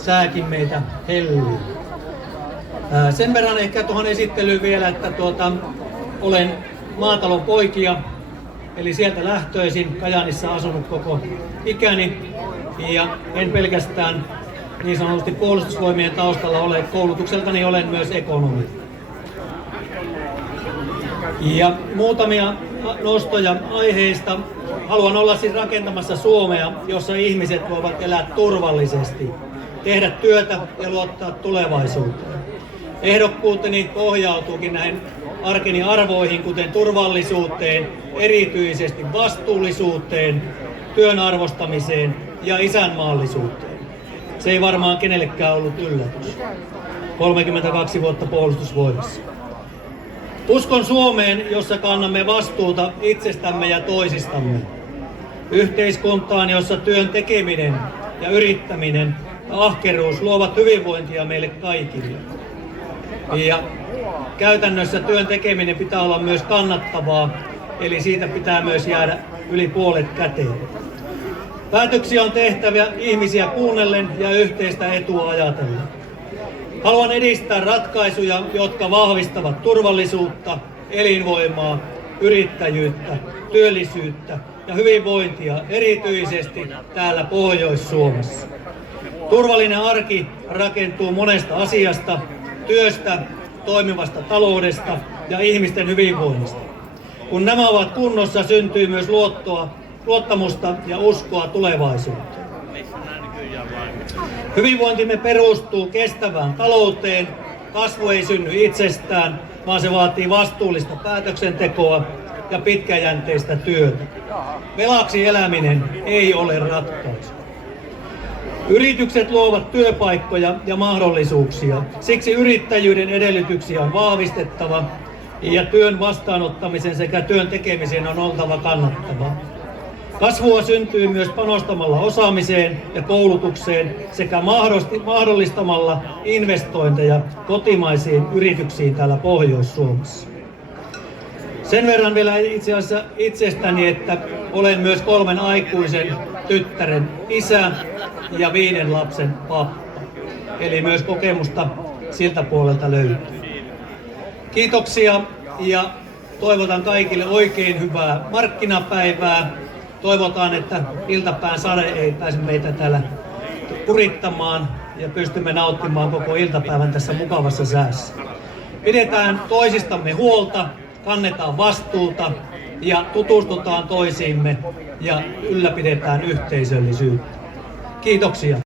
sääkin meitä hellii. Sen verran ehkä tuohon esittelyyn vielä, että olen maatalon poikia, eli sieltä lähtöisin, Kajaanissa asunut koko ikäni, ja en pelkästään niin sanotusti puolustusvoimien taustalla ole, koulutukseltani olen myös ekonomi. Ja muutamia nostoja aiheista. Haluan olla siis rakentamassa Suomea, jossa ihmiset voivat elää turvallisesti, tehdä työtä ja luottaa tulevaisuuteen. Ehdokkuuteni pohjautuukin näihin arkeni arvoihin, kuten turvallisuuteen, erityisesti vastuullisuuteen, työn arvostamiseen ja isänmaallisuuteen. Se ei varmaan kenellekään ollut yllätys. 32 vuotta puolustusvoimassa. Uskon Suomeen, jossa kannamme vastuuta itsestämme ja toisistamme. Yhteiskuntaan, jossa työn tekeminen ja yrittäminen ja ahkeruus luovat hyvinvointia meille kaikille. Ja käytännössä työn tekeminen pitää olla myös kannattavaa, eli siitä pitää myös jäädä yli puolet käteen. Päätöksiä on tehtävä ihmisiä kuunnellen ja yhteistä etua ajatellen. Haluan edistää ratkaisuja, jotka vahvistavat turvallisuutta, elinvoimaa, yrittäjyyttä, työllisyyttä ja hyvinvointia erityisesti täällä Pohjois-Suomessa. Turvallinen arki rakentuu monesta asiasta, työstä, toimivasta taloudesta ja ihmisten hyvinvoinnista. Kun nämä ovat kunnossa, syntyy myös luottamusta ja uskoa tulevaisuuteen. Hyvinvointimme perustuu kestävään talouteen. Kasvu ei synny itsestään, vaan se vaatii vastuullista päätöksentekoa ja pitkäjänteistä työtä. Velaksi eläminen ei ole ratkaisu. Yritykset luovat työpaikkoja ja mahdollisuuksia. Siksi yrittäjyyden edellytyksiä on vahvistettava ja työn vastaanottamisen sekä työn tekemisen on oltava kannattavaa. Kasvua syntyy myös panostamalla osaamiseen ja koulutukseen sekä mahdollistamalla investointeja kotimaisiin yrityksiin täällä Pohjois-Suomessa. Sen verran vielä itse asiassa itsestäni, että olen myös 3 aikuisen tyttären isä ja 5 lapsen pappa. Eli myös kokemusta siltä puolelta löytyy. Kiitoksia ja toivotan kaikille oikein hyvää markkinapäivää. Toivotaan, että iltapään sade ei pääse meitä täällä kurittamaan ja pystymme nauttimaan koko iltapäivän tässä mukavassa säässä. Pidetään toisistamme huolta, kannetaan vastuuta ja tutustutaan toisiimme ja ylläpidetään yhteisöllisyyttä. Kiitoksia.